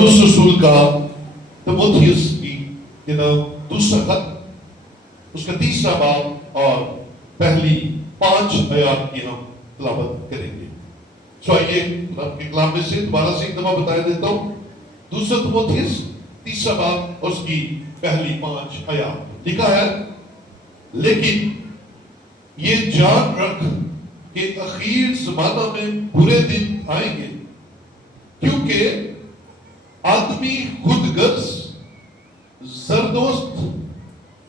Police رسول کا تیموتھیوس کی دوسرا خط، اس کا تیسرا باب اور پہلی 5 آیات کی ہم تلاوت کریں گے۔ سو آئیے رب کے کلام میں سے دوبارہ سے ایک دفعہ بتا دیتا ہوں۔ دوسرا تیموتھیوس تیسرا باب اور اس کی پہلی 5 آیات لکھا ہے، لیکن یہ جان رکھ کہ اخیر زمانہ میں برے دن آئیں گے، کیونکہ آدمی خود غرض، زردوست،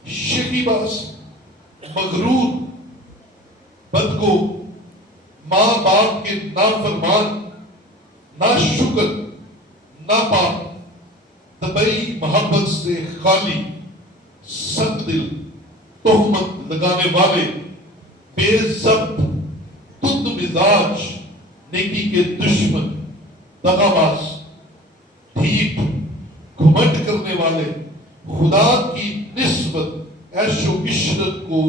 شکیباز، مغرور، بدگو، ماں باپ کے نافرمان، ناشکر، ناپاک، طبعی محبت سے خالی، سخت دل، تہمت لگانے والے، بے ضبط، تند مزاج، نیکی کے دشمن، دغاباز، ڈھیٹ، گھمنڈ کرنے والے، خدا کی نسبت عیش و عشرت کو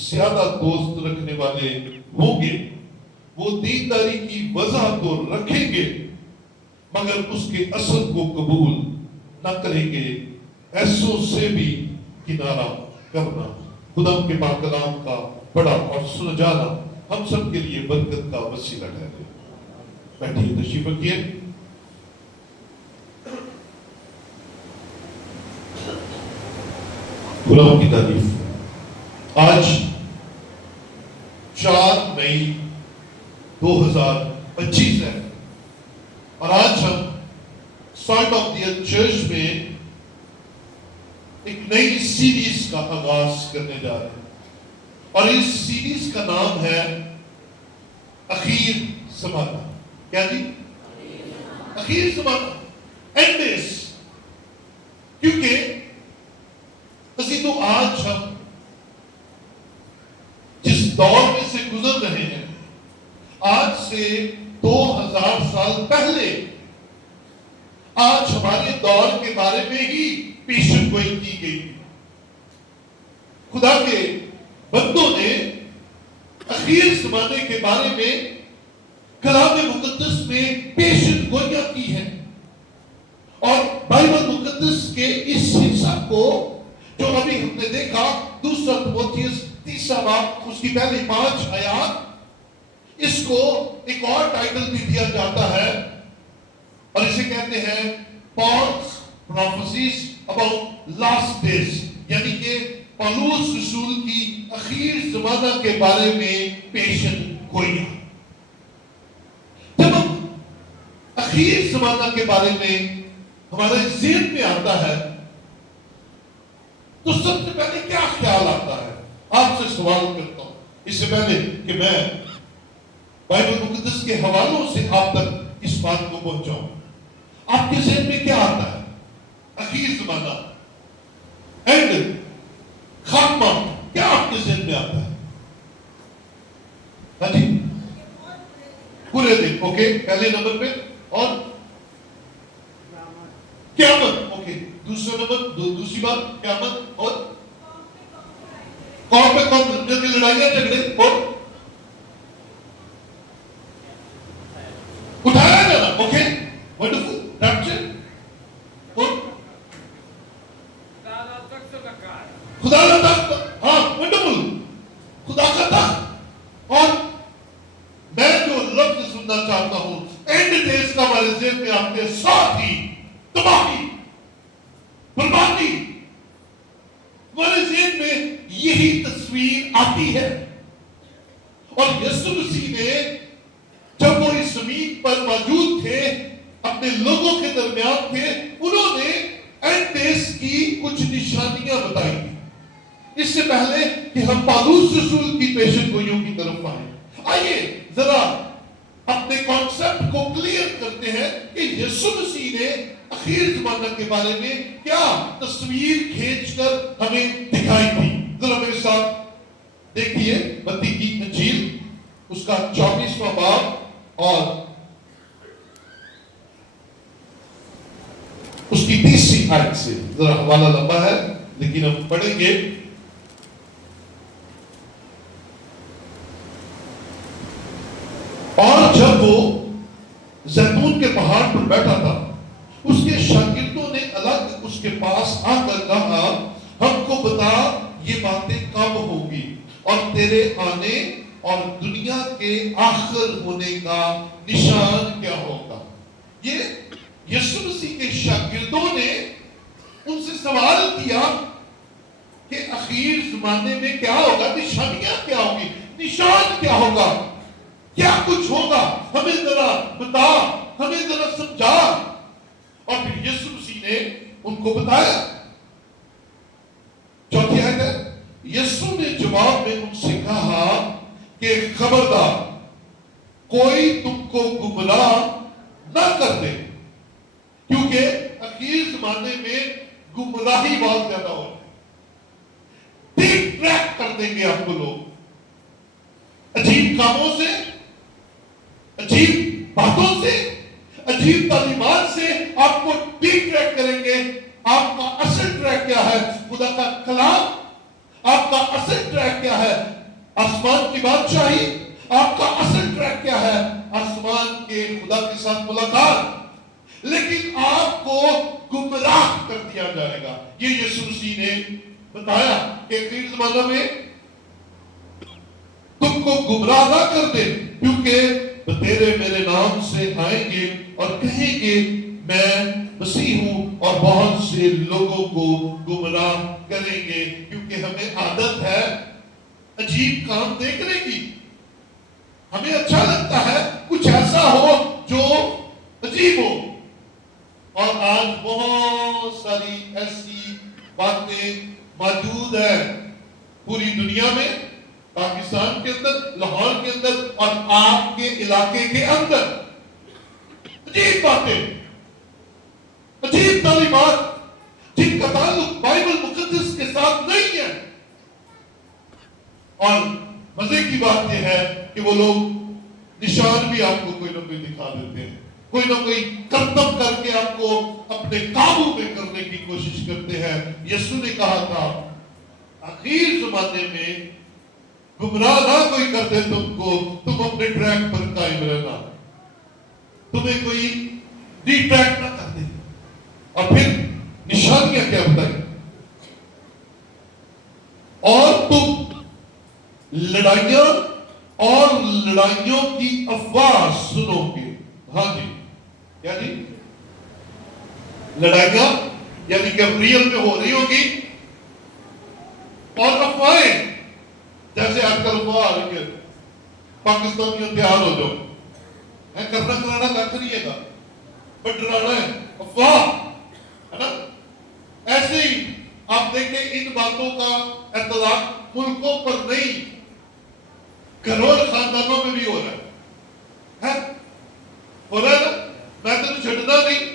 زیادہ دوست رکھنے والے ہوں گے۔ وہ دینداری کی وضاحت تو رکھیں گے مگر اس کے اصل کو قبول نہ کریں گے۔ ایسوں سے بھی کنارہ کرنا۔ خدا کے پاک کلام کا بڑا اور سنا جانا ہم سب کے لیے برکت کا وسیلہ ٹھہرے۔ بیٹھیے، تشریف رکھیے۔ خدا کی تعریف۔ آج 4 مئی 2025 ہے اور آج ہم sort of the earth church میں ایک نئی سیریز کا آغاز کرنے جا رہے ہیں اور اس سیریز کا نام ہے اخیر زمانہ۔ کیا جی؟ اخیر زمانہ، اینڈ ڈیز۔ کیونکہ تو آج ہم جس دور میں سے گزر رہے ہیں، آج سے 2000 سال پہلے آج ہمارے دور کے بارے میں ہی پیشن گوئی کی گئی۔ خدا کے بندوں نے اخیر زمانے کے بارے میں کلام مقدس میں پیشن گوئیاں کی ہیں، اور بائبل مقدس کے اس حصہ کو جو ابھی ہم نے دیکھا، دوسرا تیموتھیوس تیسرا باب اس کی پہلی 5 آیات، اس کو ایک اور ٹائٹل بھی دیا جاتا ہے اور اسے کہتے ہیں پالس پروفیسیز اباؤٹ لاسٹ ڈیز، یعنی کہ پولس رسول کی اخیر زمانہ کے بارے میں پیشن گوئیاں۔ جب ہم اخیر زمانہ کے بارے میں ہمارے ذہن میں آتا ہے تو سب سے پہلے کیا خیال آتا ہے؟ آپ سے سوال کرتا ہوں، اس سے پہلے کہ میں بائبل مقدس کے حوالوں سے آپ تک اس بات کو پہنچاؤں۔ آپ کے ذہن میں کیا آتا ہے؟ اخیر زمانہ، اینڈ، خاتمہ، کیا آپ کے ذہن میں آتا ہے؟ ہاں جی، پورے دن، اوکے، پہلے نمبر پہ، اور قیامت، اوکے، دوسرا نمبر، دوسری بات قیامت، اور قوم پہ قوم کی لڑائیاں جھگڑے، اور اٹھایا جانا، اوکے، ونڈرفل، ریپچر، اور خدا کا تخت، ہاں ونڈرفل، خدا کا تخت، اور میں جو لفظ سننا چاہتا ہوں اینڈ ڈیز کا ہمارے ذہن میں آپ کے ساتھ ہی تباہی، بربادی، ہمارے ذہن میں یہی تصویر آتی ہے۔ اور یسوع مسیح نے جب وہ اس زمین پر موجود تھے، اپنے لوگوں کے درمیان تھے، انہوں نے اینڈ ڈیز کی کچھ نشانیاں بتائی تھی۔ اس سے پہلے کہ ہم پولس رسول کی پیشن گوئیوں کی طرف آئیں، آئیے ذرا اپنے کانسیپٹ کو کلیئر کرتے ہیں کہ یسوع مسیح نے اخیر زمانہ کے بارے میں کیا تصویر کھینچ کر ہمیں دکھائی تھی۔ ذرا میرے ساتھ دیکھیے متی کی انجیل، اس کا 24واں باب اور اس کی 30 آیت سے، ذرا حوالہ لمبا ہے لیکن ہم پڑھیں گے۔ اور جب وہ زیتون کے پہاڑ پر بیٹھا تھا، اس کے اس کے پاس آ کر کہا ہم کو بتا یہ باتیں کب ہوگی اور تیرے آنے اور دنیا کے آخر ہونے کا نشان کیا ہوگا؟ یہ یسوع مسیح کے شاگردوں نے ان سے سوال کیا کہ اخیر زمانے میں کیا ہوگا، نشانیاں کیا ہوگی، نشان کیا ہوگا، کیا کچھ ہوگا، ہمیں ذرا بتا، ہمیں ذرا سمجھا۔ اور پھر یسوع مسیح نے ان کو بتایا۔ چوتھی آیت ہے، یسوع نے جواب میں ان سے کہا کہ خبردار کوئی تم کو گمراہ نہ کر دے، کیونکہ اخیر زمانے میں گمراہی بہت زیادہ ہو رہی ہے۔ ٹھیک ٹریک کر دیں گے آپ کو لوگ، عجیب کاموں سے، عجیب باتوں سے، عجیب تعلیمات سے آپ کو ٹھیک ٹریک کریں گے۔ آپ کا اصل ٹریک کیا ہے؟ خدا کا کلام۔ آپ کا اصل ٹریک کیا ہے؟ آسمان کی بادشاہی۔ آپ کا اصل ٹریک کیا ہے؟ آسمان کے خدا کے ساتھ ملاقات۔ لیکن آپ کو گمراہ کر دیا جائے گا۔ یہ یسوع مسیح نے بتایا کہ آخری زمانہ میں تم کو گمراہ نہ کر دے، کیونکہ بتیرے میرے نام سے آئیں گے اور کہیں گے میں مسیح ہوں، اور بہت سے لوگوں کو گمراہ کریں گے، کیونکہ ہمیں عادت ہے عجیب کام دیکھنے کی۔ ہمیں اچھا لگتا ہے کچھ ایسا ہو جو عجیب ہو، اور آج بہت ساری ایسی باتیں موجود ہیں پوری دنیا میں، پاکستان کے اندر، لاہور کے اندر اور آپ کے علاقے کے اندر۔ عجیب باتیں، عجیب تعلیمات جن کا تعلق بائبل مقدس کے ساتھ نہیں ہے۔ اور مزے کی بات یہ ہے کہ وہ لوگ نشان بھی آپ کو کوئی نہ کوئی دکھا دیتے ہیں، کوئی نہ کوئی کرتب کر کے آپ کو اپنے قابو میں کرنے کی کوشش کرتے ہیں۔ یسوع نے کہا تھا آخر زمانے میں گمراہ نہ کوئی کر دے تم کو، تم اپنے ٹریک پر قائم رہنا، تمہیں کوئی ڈی ٹریک نہ کر دے۔ اور پھر نشانیاں کیا بتائیں؟ اور تم لڑائیاں اور لڑائیوں کی افواہ سنو گے۔ ہاں جی، کیا جی؟ لڑائیاں یعنی کہ ریل میں ہو رہی ہوگی، اور افواہیں جیسے آج کل افواہ آ رہی ہے پاکستانیوں تیار ہو جاؤ، کرنا کرانا لگ رہی گا، بٹ ڈرانا ہے، افواہ ہے نا۔ ایسے ہی آپ دیکھیں ان باتوں کا اطلاق ملکوں پر نہیں، گھروں اور خاندانوں میں بھی ہو رہا ہے، ہو رہا ہے نا۔ میں تمہیں چھڑنا نہیں،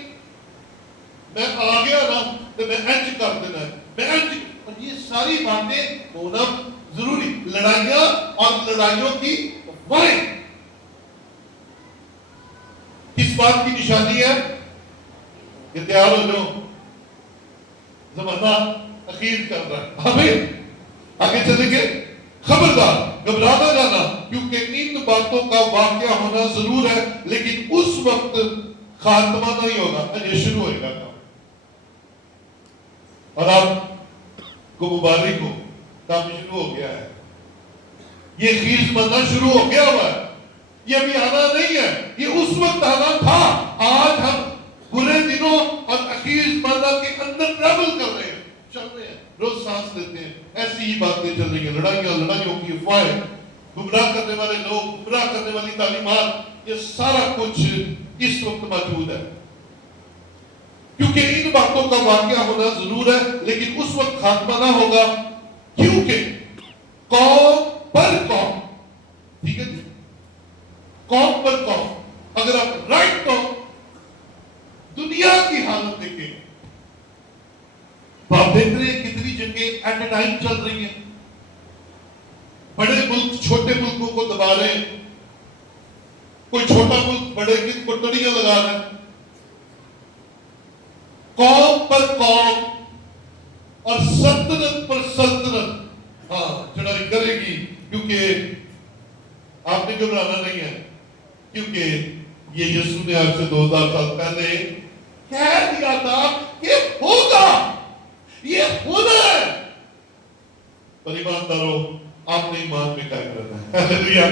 میں آ گیا نا تو میں انج کر دینا ہے، میں انج۔ اور یہ ساری باتیں ہونا ضروری۔ لڑائیاں اور لڑائیوں کی افواہیں کس بات کی نشانی ہے؟ کہ تیار ہو جاؤ، زمانہ اخیر کر رہا ہے۔ ہمیں آگے چلیں گے، خبردار گھبرا نہ جانا، کیونکہ ان باتوں کا واقعہ ہونا ضرور ہے، لیکن اس وقت خاتمہ نہیں ہوگا، یہ شروع ہوئے گا کام۔ اور آپ کو مبارک ہو، کام شروع ہو گیا ہے، یہ خیز بننا شروع ہو گیا ہوا ہے، یہ ابھی آنا نہیں ہے، یہ اس وقت آنا تھا۔ آج ہم برے دنوں اور اخیر زمانہ کے اندر ٹریول کر رہے ہیں، چل رہے ہیں، روز سانس لیتے ہیں، ایسی ہی باتیں چل رہی ہیں، لڑائیوں کی افواہیں، گمراہ کرنے والے لوگ، گمراہ کرنے والی تعلیمات، یہ سارا کچھ اس وقت موجود ہے۔ کیونکہ ان باتوں کا واقعہ ہونا ضرور ہے، لیکن اس وقت خاتمہ نہ ہوگا، کیونکہ قوم پر قوم، ٹھیک ہے جی، قوم پر قوم۔ اگر آپ رائٹ تو دنیا کی حالت دیکھیں، تو آپ دیکھ رہے ہیں کتنی جنگیں ایٹ اے ٹائم چل رہی ہیں، بڑے ملک چھوٹے ملکوں کو دبا رہے ہیں، کوئی چھوٹا ملک بڑے کی کٹڑیاں لگا رہا ہے، قوم پر قوم اور سلطنت پر سلطنت چڑھائی کرے گی، کیونکہ آپ نے گھبرانا نہیں ہے، کیونکہ یہ یسوع نے آج سے 2000 سال پہلے کہہ دیا تھا کہ ہوگا۔ پر ایمانداروں آپ نے ایمان میں قائم رہنا ہے. ہلیلویا.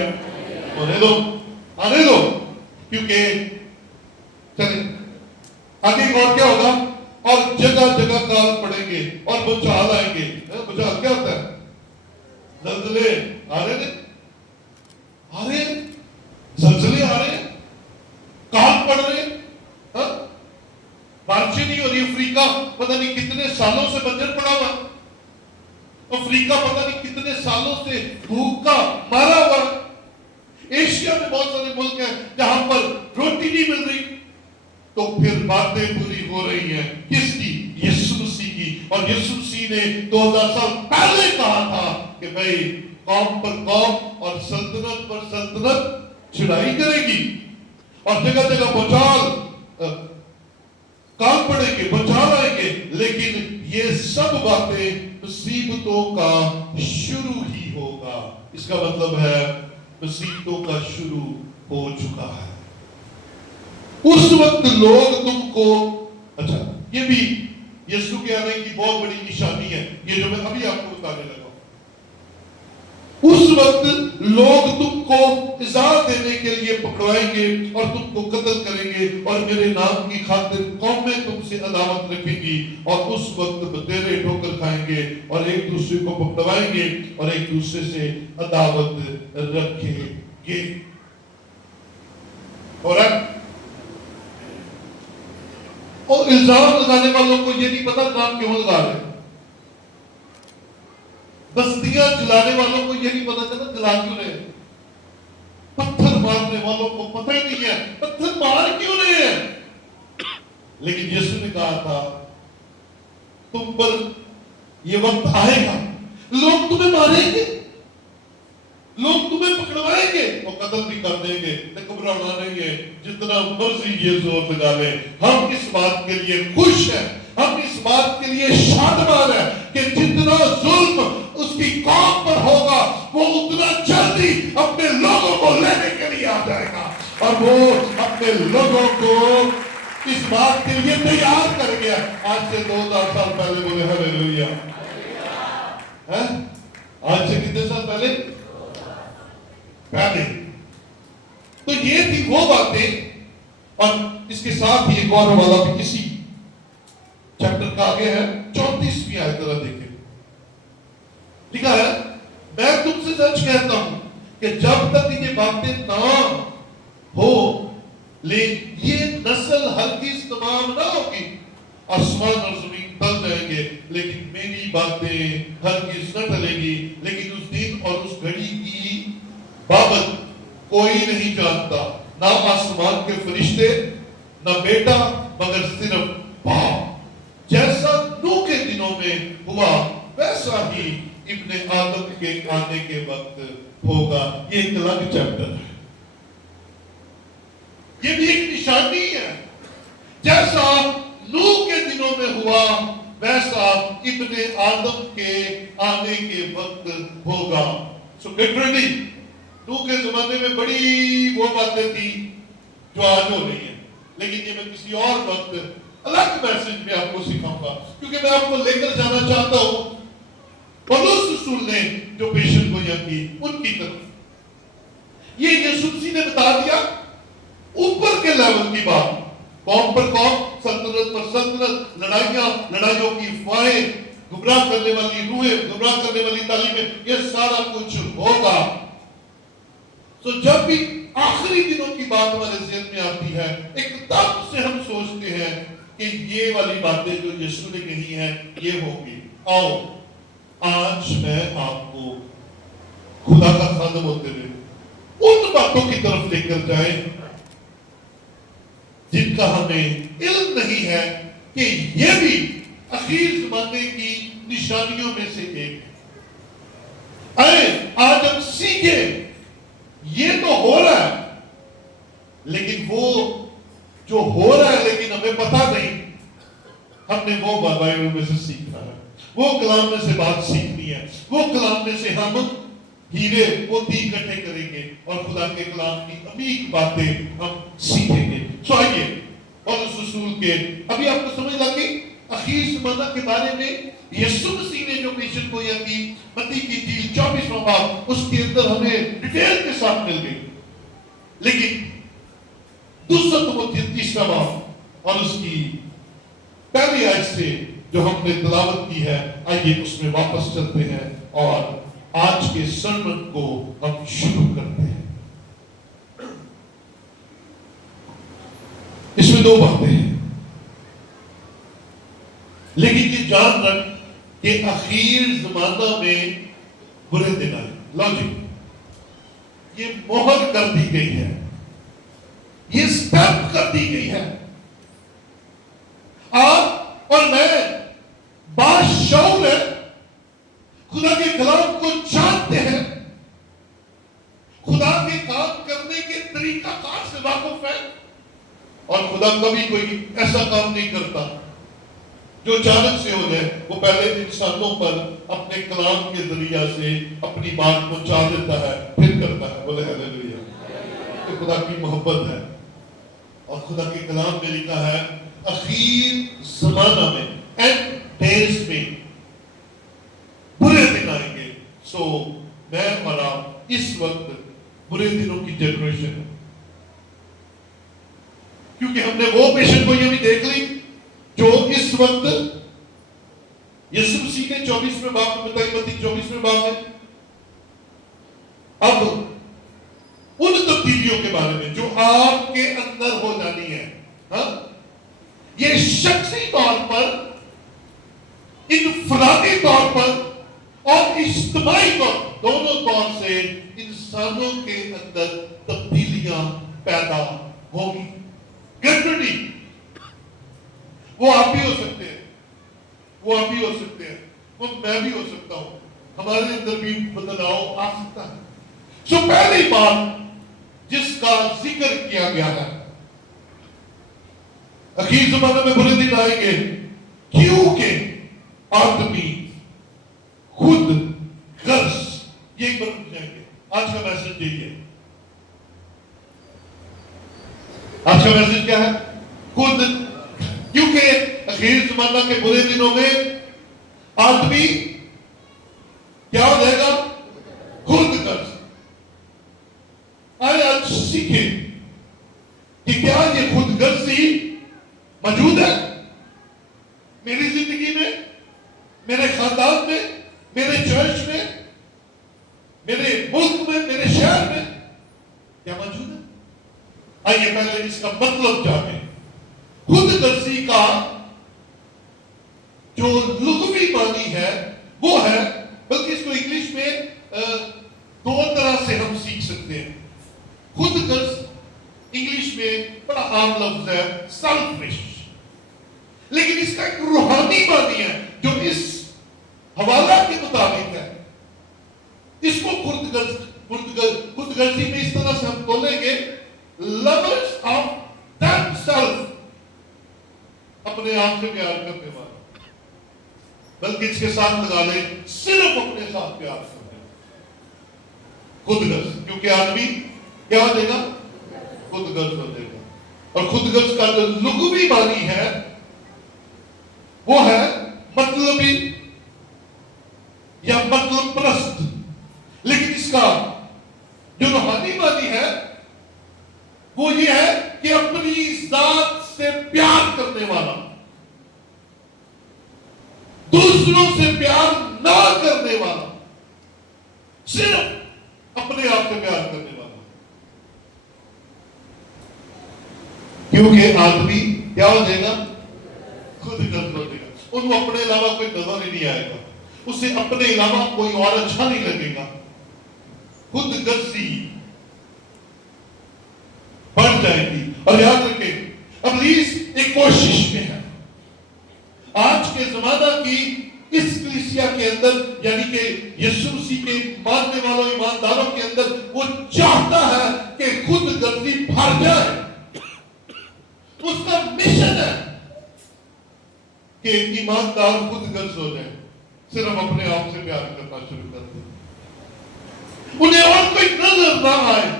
ہونے دو، آنے دو، کیونکہ چلیں آگے اور کیا ہوگا؟ اور جگہ جگہ کال پڑیں گے اور بچال آئیں گے. بچال کیا ہوتا ہے؟ زلزلے آ رہے ہیں، آ رہے ہیں، زلزلے آ رہے ہیں، کال پڑ رہے ہیں، بارشیں نہیں ہو رہی. افریقہ پتہ نہیں کتنے سالوں سے بنجر پڑا ہوا، افریقہ پتہ نہیں کتنے سالوں سے بھوک کا مارا ہوا. ایشیا میں بہت سارے ملک ہیں جہاں پر روٹی نہیں مل رہی. تو پھر باتیں پوری ہو رہی ہیں کس کی؟ یسوع مسیح کی. اور یسوع مسیح نے 2000 سال پہلے کہا تھا کہ بھئی قوم پر قوم اور سلطنت پر سلطنت چڑھائی کرے گی اور جگہ جگہ بچال کام پڑیں گے، بچال آئیں گے. لیکن یہ سب باتیں مصیبتوں کا شروع ہی ہوگا. اس کا مطلب ہے مصیبتوں کا شروع ہو چکا ہے. اس وقت لوگ تم کو، اچھا یہ بھی یسوع کے آنے کی بہت بڑی نشانی ہے، یہ جو میں ابھی آپ کو بتانے لگا ہوں. اس وقت لوگ تم کو ایذا دینے کے لیے پکڑوائیں گے اور تم کو قتل کریں گے اور میرے نام کی خاطر قومیں تم سے عداوت رکھیں گی. اور اس وقت بتیرے ٹھوکر کھائیں گے اور ایک دوسرے کو پکڑوائیں گے اور ایک دوسرے سے عداوت رکھیں گے. اور الزام لگانے والوں کو یہ نہیں پتا الزام کیوں لگا رہے ہیں. بستیاں جلانے والوں کو یہ نہیں پتا چلا جلا کیوں رہے ہیں. پتھر مارنے والوں کو پتہ ہی نہیں ہے پتھر مار کیوں رہے ہیں. لیکن یسوع نے کہا تھا تم پر یہ وقت آئے گا لوگ تمہیں ماریں گے، لوگ تمہیں پکڑوائیں گے اور قتل بھی کر دیں گے. گھبرانا نہیں ہے، جتنا مرضی یہ زور لگا لیں. ہم اس بات کے لیے خوش ہیں، ہم اس بات کے لیے شادمان ہیں کہ جتنا ظلم اس کی قوم پر ہوگا وہ اتنا جلدی اپنے لوگوں کو لینے کے لیے آ جائے گا اور وہ اپنے لوگوں کو اس بات کے لیے تیار کر گیا. آج سے 2000 سال پہلے بولے ہلیلویا. آج سے کتنے سال پہلے؟ تو یہ تھی وہ باتیں. اور اس کے ساتھ ہی ایک اور حوالہ بھی کسی چیپٹر کا آگے ہے 34ویں آیت ذرا دیکھیں. لکھا ہے میں تم سے سچ کہتا ہوں کہ جب تک یہ باتیں نہ ہو لیکن یہ نسل ہرگز تمام نہ ہوگی. آسمان اور زمین ٹل جائیں گے لیکن میری باتیں ہرگز نہ ٹلے گی. لیکن اس دن اور اس گھڑی کی بابت کوئی نہیں جانتا، نہ آسمان کے فرشتے نہ بیٹا مگر صرف باپ. جیسا نوح کے دنوں میں ہوا ویسا ہی ابن آدم کے آنے کے وقت ہوگا. یہ ایک الگ چیپٹر ہے، یہ بھی ایک نشانی ہے. جیسا نوح کے دنوں میں ہوا ویسا ابن آدم کے آنے کے وقت ہوگا. So get ready. نوح کے زمانے میں بڑی وہ باتیں تھی جو آج ہو رہی ہیں، لیکن یہ میں کسی اور وقت الگ میسج میں آپ کو سکھاؤں گا کیونکہ میں آپ کو لے کر جانا چاہتا ہوں پولس رسول نے جو پیشن گوئیاں کی ان کی طرف. یہ یسوع مسیح نے بتا دیا اوپر کے لیول کی بات، قوم پر قوم، سلطنت پر سلطنت، لڑائیوں کی افواہیں، گمراہ کرنے والی روحیں، گمراہ کرنے والی تعلیمیں، یہ سارا کچھ ہوگا. تو جب بھی آخری دنوں کی بات ہمارے ذہن میں آتی ہے ایک دم سے ہم سوچتے ہیں کہ یہ والی باتیں جو یسوع نے کہی ہیں یہ ہوگی. آؤ آج میں آپ کو خدا کا خادم ہوتے ہوئے ان باتوں کی طرف لے کر جائیں جن کا ہمیں علم نہیں ہے کہ یہ بھی اخیر زمانے کی نشانیوں میں سے ایک ہے. آئے آج ہم سیکھیں یہ تو ہو رہا ہے لیکن وہ جو ہو رہا ہے لیکن ہمیں پتا نہیں، ہم نے وہ بائبل میں سے سیکھنا ہے، وہ کلام میں سے بات سیکھنی ہے، وہ کلام میں سے ہم ہیرے موتی اکٹھے کریں گے اور خدا کے کلام کی عمیق باتیں ہم سیکھیں گے. سو آئیے پولس رسول کے ابھی آپ کو سمجھ لگی اخیر زمانہ کے بارے میں یسوع مسیح نے جو پیشن گوئی کی متی کی انجیل 24واں باب اس کے اندر ہمیں ڈیٹیل کے ساتھ مل گئی. لیکن دوسرا تیموتھی 3واں باب اور اس کی پہلی آیت سے جو ہم نے تلاوت کی ہے، آئیے اس میں واپس چلتے ہیں اور آج کے سرمن کو ہم شروع کرتے ہیں. اس میں دو باتیں ہیں، لیکن یہ جان رکھ کہ اخیر زمانہ میں برے دن آئے. لو جی، یہ مہر کر دی گئی ہے، یہ سٹیمپ کر دی گئی ہے. آپ اور میں باشعور ہے، خدا کے کلام کو جانتے ہیں، خدا کے کام کرنے کے طریقہ کار سے واقف ہے، اور خدا کبھی کوئی ایسا کام نہیں کرتا جو اچانک سے ہو جائے. وہ پہلے انسانوں پر اپنے کلام کے ذریعہ سے اپنی بات پہنچا دیتا ہے، پھر کرتا ہے. بولے ہلیلویا. کہ خدا کی محبت ہے، اور خدا کے کلام میں لکھا ہے اخیر زمانہ میں اینڈ ڈیز میں برے دن آئیں گے. سو میں اور آپ اس وقت برے دنوں کی جنریشن ہے، کیونکہ ہم نے وہ پیشن گوئی بھی دیکھ لی جو اس وقت یسوع مسیح نے 24ویں باب میں بتائی، متی 24ویں باب میں. اب ان تبدیلیوں کے بارے میں جو آپ کے اندر ہو جانی ہے، ہاں، یہ شخصی طور پر، انفرادی طور پر اور اجتماعی طور، دونوں طور سے انسانوں کے اندر تبدیلیاں پیدا ہوگی. گریجولی وہ آپ بھی ہو سکتے ہیں، وہ آپ بھی ہو سکتے ہیں، وہ میں بھی ہو سکتا ہوں، ہمارے اندر بھی بدلاؤ آ سکتا ہے. سو پہلی بات جس کا ذکر کیا گیا ہے، اخیر زمانے میں برے دن آئیں گے کیونکہ آدمی خود غرض، یہی پر رک جائیں گے. آج کا میسج یہی ہے. آج کا میسج کیا ہے؟ خود. کیونکہ اخیر زمانہ کے برے دنوں میں آدمی کیا ہو جائے گا؟ خود غرض. آج سیکھیں کہ کیا یہ خود غرضی موجود ہے میری زندگی میں، میرے خاندان میں، میرے چرچ میں، میرے ملک میں، میرے شہر میں کیا موجود ہے؟ آئیے پہلے اس کا مطلب جانیں. خود غرضی کا جو لغوی معنی ہے وہ ہے، بلکہ اس کو انگلش میں دو طرح سے ہم سیکھ سکتے ہیں. خود غرض انگلش میں بڑا عام لفظ ہے سیلفش، لیکن اس کا ایک روحانی معنی ہے جو اس حوالہ کے مطابق ہے. اس کو خود غرضی میں اس طرح سے ہم بولیں گے lovers of themselves، اپنے آپ سے پیار کرنے والا. بلکہ اس کے ساتھ لگا لیں صرف اپنے ساتھ پیار کرنے والا. خود غرض، کیونکہ آدمی کیا ہو جائے گا؟ خود غرض ہو جائے گا. اور خود غرض کا جو لغوی معنی ہے وہ ہے مطلبی یا مطلب پرست، لیکن اس کا جو روحانی معنی ہے وہ یہ ہے کہ اپنی ذات سے پیار کرنے والا، دوسروں سے پیار نہ کرنے والا، صرف اپنے آپ سے پیار کرنے والا. کیونکہ آدمی کیا ہو جائے گا؟ خود غرض ہو جائے گا. ان کو اپنے علاوہ کوئی نظر ہی نہیں آئے گا، اسے اپنے علاوہ کوئی اور اچھا نہیں لگے گا. خود غرضی بڑھ جائے گی. اور یاد رکھیں ابلیس ایک کوشش میں ہے آج کے زمانہ کی اس کلیسیا کے اندر، یعنی کہ یسوع مسیح کے ماننے والوں ایمانداروں کے اندر، وہ چاہتا ہے کہ خود غرضی بھر جائے. اس کا مشن ہے کہ ایماندار خود غرض ہو جائے، صرف اپنے آپ سے پیار کرنا شروع کر دیں، انہیں اور کوئی نظر نہ آئے.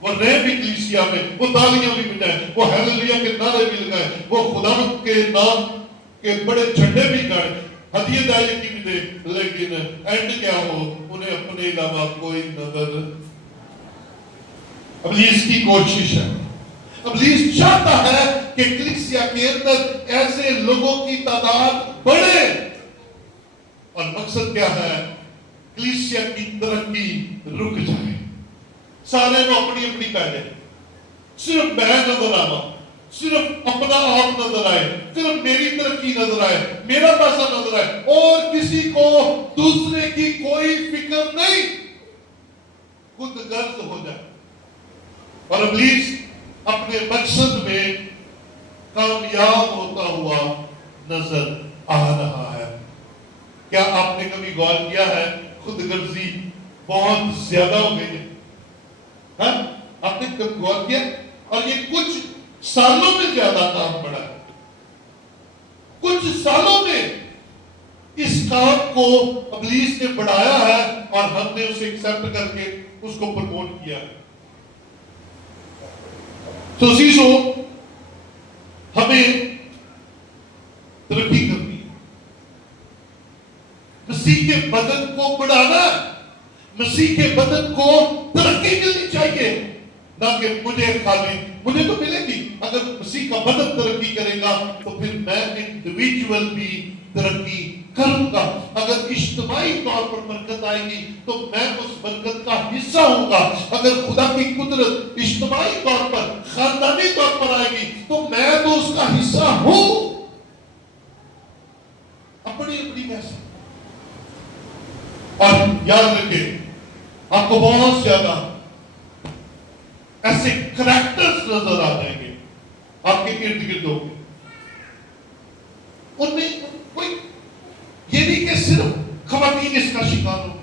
وہ رہے بھی کلیسیا میں، وہ تالیاں بھی بجائے، وہ ہیلیلویا کے نعرے بھی لگائے، وہ خداوند کے نام کہ بڑے جھنڈے بھی گاڑے, ہدیے دائیں کی بھی دے, لیکن اینڈ کیا ہو انہیں اپنے علاوہ کوئی نظر. ابلیس کی کوشش ہے, ابلیس چاہتا ہے کہ کلیسیا کے اندر ایسے لوگوں کی تعداد بڑھے, اور مقصد کیا ہے, کلیسیا کی ترقی رک جائے. سارے کو اپنی اپنی پہلے, صرف میں نظر آنا, صرف اپنا آپ نظر آئے, صرف میری ترقی نظر آئے, میرا پیسہ نظر آئے, اور کسی کو دوسرے کی کوئی فکر نہیں, خود غرض ہو جائے. اور ابلیس اپنے مقصد میں کامیاب ہوتا ہوا نظر آ رہا ہے. کیا آپ نے کبھی غور کیا ہے خود غرضی بہت زیادہ ہو گئی ہے؟ ہاں آپ نے کبھی غور کیا؟ اور یہ کچھ سالوں میں زیادہ کام بڑھا ہے, کچھ سالوں میں اس کام کو ابلیس نے بڑھایا ہے, اور ہم نے اسے ایکسپٹ کر کے اس کو پروموٹ کیا ہے. تو عزیزو, ہمیں ترقی کرنی, مسیح کے بدن کو بڑھانا, مسیح کے بدن کو ترقی ملنی چاہیے, نہ کہ مجھے خالی, مجھے تو ملے گی. اگر مسیح کا بدن ترقی کرے گا تو پھر میں انڈیویجول بھی ترقی کروں گا. اگر اجتماعی طور پر برکت آئے گی تو میں اس برکت کا حصہ ہوں گا. اگر خدا کی قدرت اجتماعی طور پر, خاندانی طور پر آئے گی تو میں تو اس کا حصہ ہوں. اپنی اپنی کیسے. اور یاد رکھیں, آپ کو بہت زیادہ ایسے کریکٹرز نظر آ جائیں گے آپ کے ارد گرد ہوں گے. ان میں کوئی یہ نہیں کہ صرف خواتین اس کا شکار ہوں,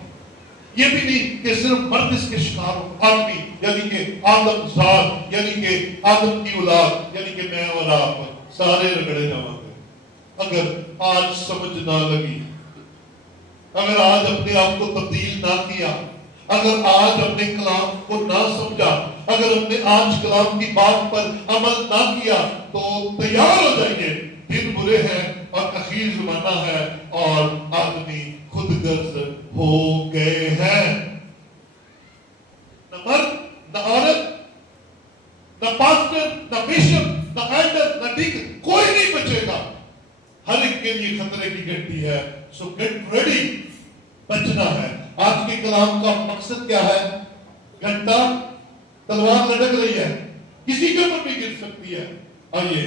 یہ بھی نہیں کہ صرف مرد اس کے شکار ہوں. آدمی یعنی کہ آدم ذات, یعنی کہ آدم کی اولاد, یعنی کہ میں اور آپ سارے رگڑے جاؤں گے. اگر آج سمجھ نہ لگی, اگر آج اپنے آپ کو تبدیل نہ کیا, اگر آج اپنے کلام کو نہ سمجھا, اگر ہم نے آج کلام کی بات پر عمل نہ کیا, تو تیار ہو جائیے, دن برے ہیں اور اخیر زمانہ ہے, اور آدمی خود غرض ہو گئے ہیں. نہ مرد, نہ عورت, نہ پاسٹر, نہ بشپ, نہ ایلڈر, نہ ڈیکن, کوئی نہیں بچے گا. ہر ایک کے لیے خطرے کی گھنٹی ہے. سو گیٹ ریڈی, بچنا ہے. آج کے کلام کا مقصد کیا ہے؟ گھنٹہ تلوار لٹک رہی ہے, کسی کے اوپر بھی گر سکتی ہے. آئیے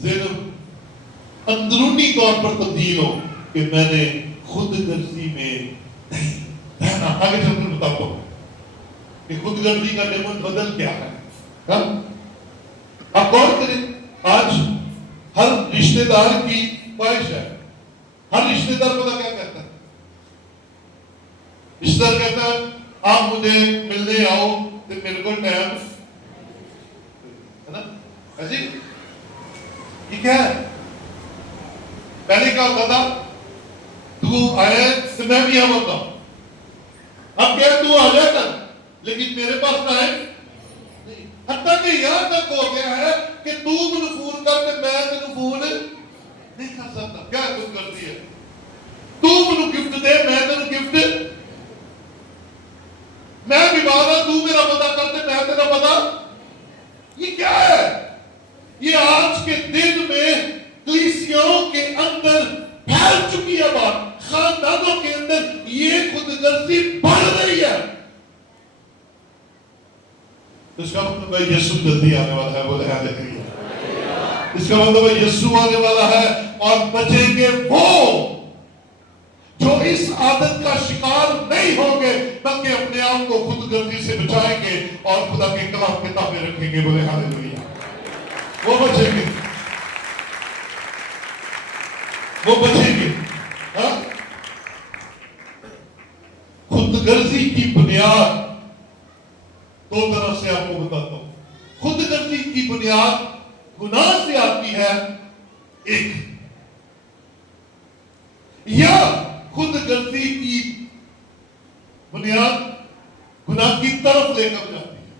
زینب اندرونی طور پر تبدیل ہو کہ میں نے خود غرضی میں نہیں رہنا. آگے چل کر بتاتا ہوں کہ خود غرضی کا ڈیمون بدل کیا ہے. آپ غور کریں, آج ہر رشتہ دار کی خواہش ہے, ہر رشتہ دار پتا کیا کہتا ہے؟ رشتہ دار کہتا ہے آپ مجھے ملنے آؤ تو میرے کو ٹائم ہے نا. ایسے یہ کیا ہے؟ پہلے کیا ہوتا تھا, تو آئے تو میں بھی آؤں گا. اب کیا تو آ جائے گا لیکن میرے پاس ٹائم نہیں. حتیٰ کہ یہاں تک ہو گیا ہے کہ تو مجھے فون کر کے میں تجھے فون نہیں کر سکتا. کیا خود کرتی ہے؟ تو مجھے گفٹ دے, میں تجھے گفٹ, میں بیمار ہوں, تو میرا پتہ کرتے, میں تیرا پتہ. یہ کیا ہے؟ یہ آج کے دن میں کلیسیاؤں کے اندر پھیل چکی ہے بات, خاندانوں کے اندر یہ خود غرضی بڑھ رہی ہے. اس کا مطلب ہے یسوع جلدی آنے والا ہے. بولے ہاللیلویا. اس کا مطلب ہے یسوع آنے والا ہے, اور بچیں گے وہ جو اس عادت کا شکار نہیں ہوں گے, بلکہ اپنے آپ کو خود غرضی سے بچائیں گے اور خدا کے کلام کے تابع رکھیں گے. بولے ہاللیلویا. وہ بچیں گے, وہ بچیں گے. خود غرضی کی بنیاد دو طرح سے آپ کو بتاتا ہوں. خود غرضی کی بنیاد گناہ سے آتی ہے ایک, یا خود غرضی کی بنیاد گناہ کی طرف لے کر جاتی ہے.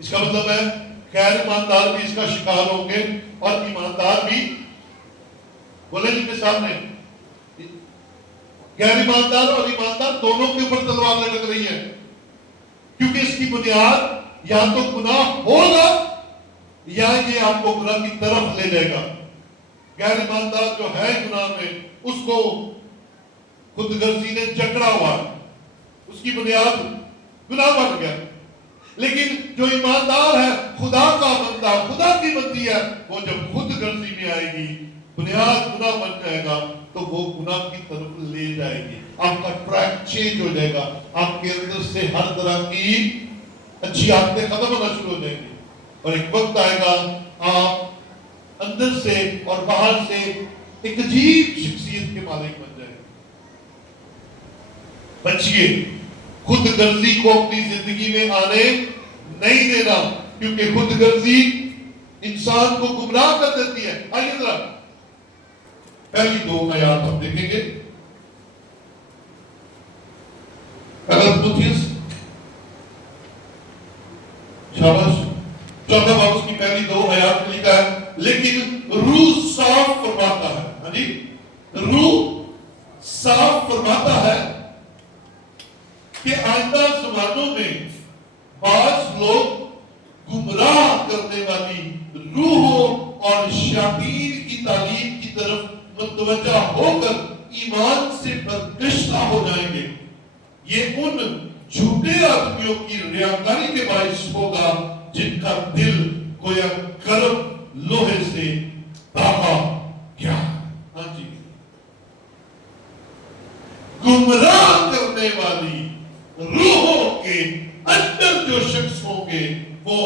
اس کا مطلب ہے خیر ایماندار بھی اس کا شکار ہوں گے اور ایماندار بھی بولے جی مثال نہیں، غیر ایماندار اور ایماندار دونوں کے اوپر تلوار لٹک رہی ہے، کیونکہ اس کی بنیاد یا تو گناہ ہوگا یا یہ آپ کو گناہ کی طرف لے جائے گا۔ غیر ایماندار جو ہے گناہ میں، اس کو خود غرضی نے جکڑا ہوا ہے، اس کی بنیاد گناہ بن گیا۔ لیکن جو ایماندار ہے، خدا کا بندہ، خدا کی بندی ہے، وہ جب خود غرضی میں آئے گی، بنیاد گناہ بن جائے گا، تو وہ گناہ کی طرف لے جائے گی۔ آپ کا ٹریک چینج ہو جائے گا، آپ کے اندر سے ہر طرح کی اچھی عادتیں ختم ہونا شروع ہو جائیں گی، اور ایک وقت آئے گا آپ اندر سے اور باہر سے ایک عجیب شخصیت کے مالک بن جائیں گے۔ بچیے، خود غرضی کو اپنی زندگی میں آنے نہیں دینا، کیونکہ خود غرضی انسان کو گمراہ کر دیتی ہے۔ آئیے ذرا پہلی 2 آیات ہم دیکھیں گے۔ پہلا تimotheus، شاباش، 14 باب اس کی پہلی 2 آیات میں لکھا ہے، لیکن روح صاف فرماتا ہے، ہاں جی، روح صاف فرماتا ہے کہ آئندہ زمانوں میں بعض لوگ گمراہ کرنے والی روحوں اور شیاطین کی تعلیم کی طرف متوجہ ہو کر ایمان سے برگشتہ ہو جائیں گے۔ یہ ان جھوٹے آدمیوں کی ریاکاری کے باعث ہوگا جن کا دل گویا گرم لوہے سے داغا گیا۔ ہاں جی، گمراہ کرنے والی روحوں کے اندر جو شخص ہوں گے وہ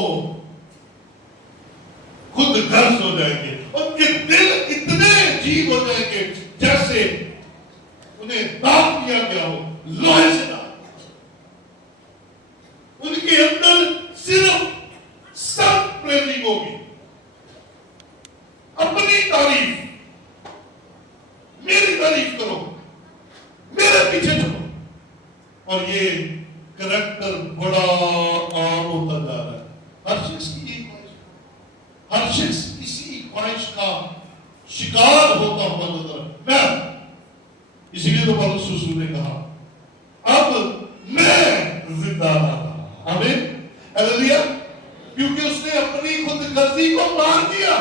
خود غرض ہو جائیں گے، ان کے دل اتنے عجیب ہو جائیں گے جیسے انہیں داغ دیا گیا ہو، لوہے سے داغ۔ ان کے اندر صرف سب پریمنگ ہوگی، اپنی تعریف، میری تعریف کرو، میرے پیچھے چلو، اور یہ کریکٹر بڑا عام ہوتا جا رہا ہے۔ ہر شخص کی یہ خواہش، ہر شخص اسی خواہش کا شکار ہوتا ہوا نظر میں، اسی لیے تو پولس رسول نے کہا اب میں زندہ رہا، آمین، ہلیلویا، کیونکہ اس نے اپنی خود غرضی کو مار دیا۔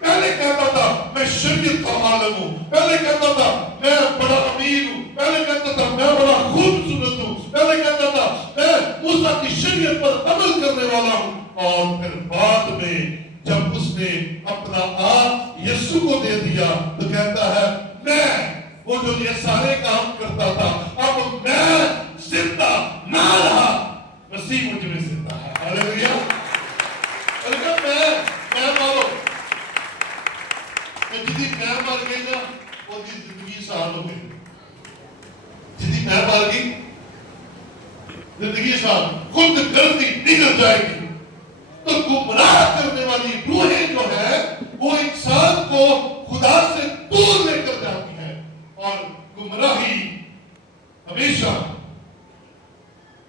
پہلے کہتا تھا میں شریعت کا عالم ہوں، پہلے کہتا تھا میں بڑا امیر ہوں، پہلے کہتا تھا میں بڑا خوبصورت ہوں، پہلے کہتا تھا میں موسیٰ کی شریعت پر عمل کرنے والا ہوں، اور پھر بعد میں جب اس نے اپنا آپ یسوع کو دے دیا تو کہتا ہے میں وہ جو یہ سارے کام کرتا تھا اب میں زندہ نہ رہا، مسیح مجھ میں زندہ ہے۔ ہلیلویا، میں مارو جدی میں مر گئی نا وہ زندگی آسان ہو گئی، جدی میں مر گئی زندگی آسان، خود غرضی نکل جائے گی۔ تو گمراہ کرنے والی روحیں جو ہے وہ انسان کو خدا سے دور لے کر جاتی ہے، اور گمراہی ہمیشہ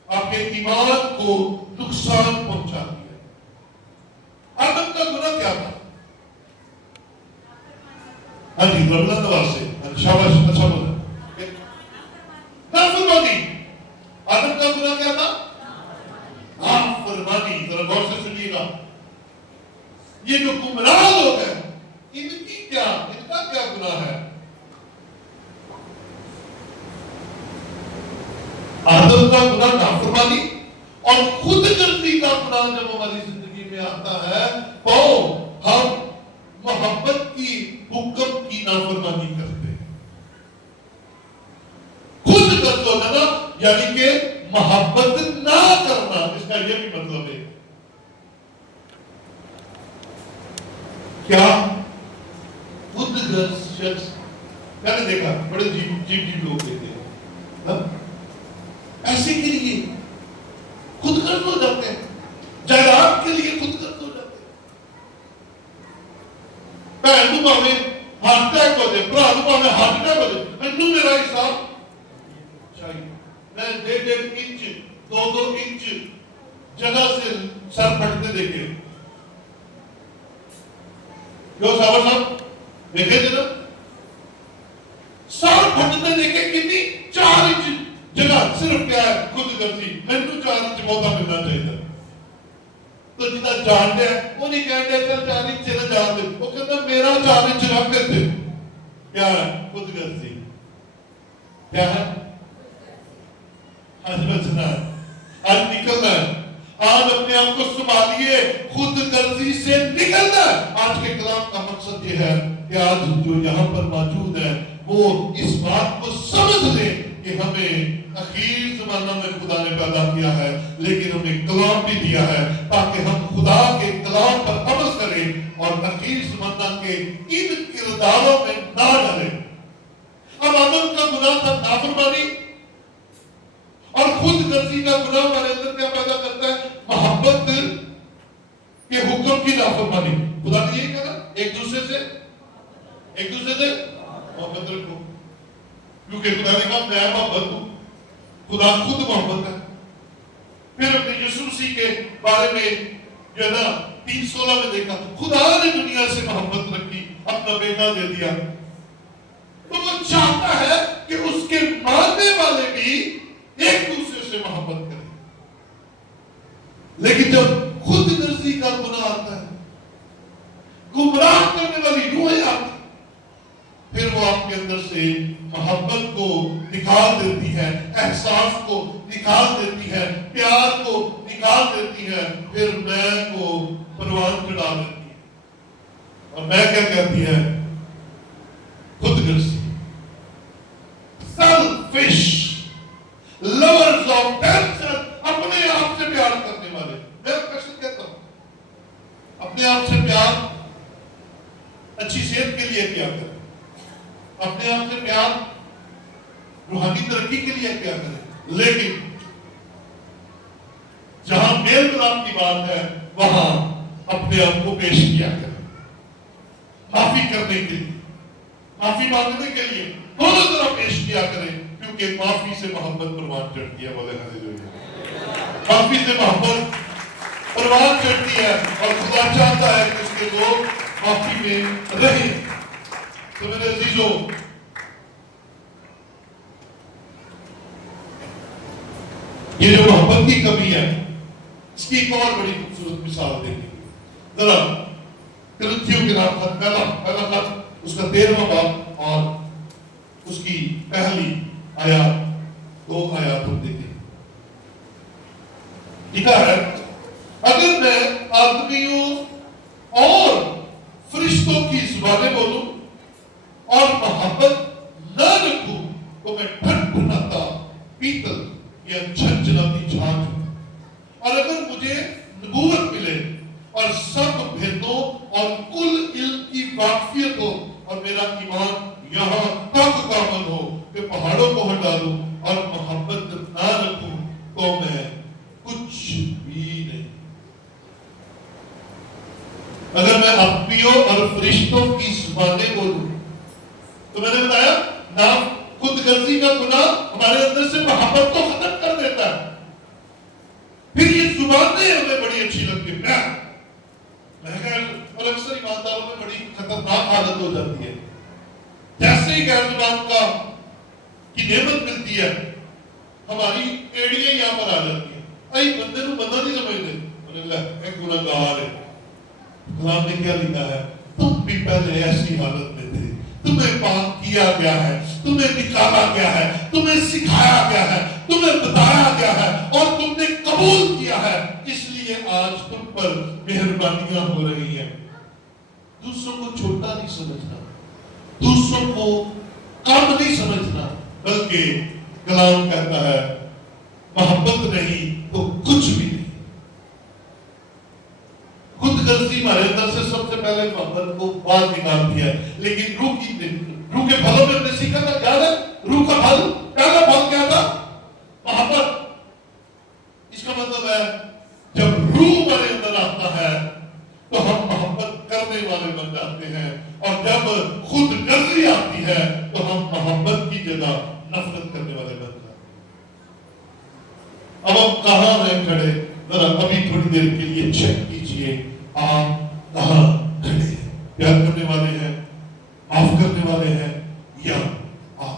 آپ کے ایمان کو نقصان پہنچاتی ہے۔ آدم کا گناہ کیا تھا؟ ہاں جی، ربنا نواز سے شاباش، اچھا بولا، نافرمانی۔ آدم کا گناہ کیا تھا؟ نافرمانی۔ ذرا غور سے سنیے گا، یہ جو گمراہ لوگ ہیں ان کا کیا گناہ ہے؟ آدم کا گناہ نافرمانی، اور خود غرضی کا گناہ جب ہماری زندگی میں آتا ہے تو ہم محبت کی حکم کی نافرمانی کرتے ہیں۔ خود غرض ہو جانا یعنی کہ محبت نہ کرنا، اس کا یہ بھی مطلب ہے کیا؟ خود غرض شخص، میں نے دیکھا بڑے جیب لوگ دیتے ہیں، ایسے کے لیے خود غرض ہو جاتے ہیں، جائیداد کے لیے خود غرض ہو جاتے ہیں۔ بہن نو میں ہارٹ اٹیک ہو جائے، برا نو میں ہارٹ اٹیک ہو جائے، میں میرا حساب چاہیے، میں 1.5 انچ 2 انچ جگہ سے سر پھٹتے دیکھے، کیوں صاحب دیکھے تھے نا نے دیکھے کتنی 4 انچ جگہ صرف کیا ہے خود غرضی مینوں 4 انچ موقع ملنا چاہیے تو جنا جان دے وہ نہیں کہنے چل 4 انچ نہ جان دے وہ کہتا میرا 4 انچ رکھ دے کیا ہے خود غرضی کیا ہے آج بچنا ہے آج نکلنا ہے آج اپنے آپ کو سنبھالیے خود غرضی سے نکلنا ہے آج کے کلام کا مقصد یہ ہے کہ آج جو یہاں پر موجود ہے وہ اس بات کو سمجھ لے کہ ہمیں اخیر زمانہ میں خدا نے پیدا کیا ہے لیکن ہمیں کلام بھی دیا ہے تاکہ ہم خدا کے کلام پر عمل کریں اور اخیر زمانہ کے ان کرداروں میں نہ ڈریں اب آدم کا گناہ تھا نافرمانی اور خود غرضی کا گناہ ہمارے اندر کیا پیدا کرتا ہے محبت کے حکم کی نافرمانی خدا نے یہی کہا ایک دوسرے سے محبت رکھو کیونکہ خدا نے کہا میں محبت ہوں خدا خود محبت ہے پھر اپنے یسوع مسیح کے بارے میں جو ہے نا 3:16 میں دیکھا خدا نے دنیا سے محبت رکھی اپنا بیٹا دے دیا تو وہ چاہتا ہے کہ اس کے ماننے والے بھی ایک دوسرے سے محبت کریں لیکن جب خود غرضی کا گناہ آتا ہے گمراہ کرنے والی روحیں آتی پھر وہ آپ کے اندر سے محبت کو نکال دیتی ہے احساس کو نکال دیتی ہے پیار کو نکال دیتی ہے پھر میں کو پروان چڑھا دیتی ہے اور میں کیا کہتی ہے خود غرضی سیلفش lovers of themselves اپنے آپ سے پیار کرنے والے میں کوشچن کہتا ہوں اپنے آپ سے پیار اچھی صحت کے لیے کیا کریں اپنے آپ سے پیار روحانی ترقی کے لیے کیا کریں لیکن جہاں میل ملاپ کی بات ہے وہاں اپنے آپ کو پیش کیا کریں معافی کرنے کے لیے معافی مانگنے کے لیے دونوں طرف پیش کیا کریں کیونکہ معافی سے محبت پروان چڑھتی ہے بولے ہاللیلویا معافی سے محبت پروان چڑھتی ہے اور خدا چاہتا ہے کہ اس کے لوگ معافی میں رہیں تو میرے عزیزوں یہ جو محبت کی کمی ہے اس کی ایک اور بڑی خوبصورت مثال دیکھیں ذرا کرنتھیوں کے نام خط پہلا خط اس کا 13واں باب اور اس کی پہلی آیات 2 آیات ہم دیکھیں لکھا ہے اگر میں آدمیوں اور فرشتوں کی زبانیں بولوں اور محبت نہ رکھوں تو میں ٹھنڈھناتا پیتل یا جھنجھناتی جھاگ ہوں اور اگر مجھے نبوت ملے اور سب بھیدوں اور کل علم کی واقفیت ہو اور میرا ایمان یہاں تک کامل ہو کہ پہاڑوں کو ہٹا دوں اور محبت نہ رکھوں تو میں کچھ بھی نہیں اگر میں آدمیوں اور فرشتوں کی زبانیں بولوں تو میں نے بتایا نام خود غرضی کا گناہ ہمارے اندر سے محبت کو ختم کر دیتا ہے پھر یہ زبانیں ہمیں بڑی اچھی لگتی ہے اور اکثر ایمانداروں میں بڑی خطرناک حالت ہو جاتی ہے جیسے ہی غیر زبان کا کی نعمت ملتی ہے ہماری ایڑیاں یہاں پر آ جاتی ہیں اے بندے کو بندہ نہیں سمجھتے اللہ ایک گناہگار ہے کلام نے کیا لکھا ہے تم بھی پہلے ایسی حالت میں تھے تمہیں پاک کیا گیا ہے تمہیں نکالا گیا ہے تمہیں سکھایا گیا ہے تمہیں بتایا گیا ہے اور تم نے قبول کیا ہے اس لیے آج تم پر مہربانیاں ہو رہی ہیں دوسروں کو چھوٹا نہیں سمجھنا دوسروں کو کم نہیں سمجھنا بلکہ کلام کہتا ہے محبت نہیں تو کچھ بھی نہیں خود غرضی ہمارے اندر سے سب سے پہلے محبت کو باہر نکالتی ہے لیکن روح کے پھلوں میں ہم نے سیکھا تھا کیا ہے روح کا پھل پہلا پھل کیا تھا محبت اس کا مطلب ہے جب روح ہمارے اندر آتا ہے تو ہم محبت کرنے والے بن جاتے ہیں اور جب خود غرضی آتی ہے تو ہم محبت کی جگہ نفرت کرنے والے بن جاتے ہیں اب ہم کہاں ہیں کھڑے ذرا ابھی تھوڑی دیر کے لیے چیک کیجئے آپ کہاں کھڑے ہیں پیار کرنے والے ہیں معاف کرنے والے ہیں یا آپ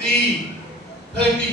30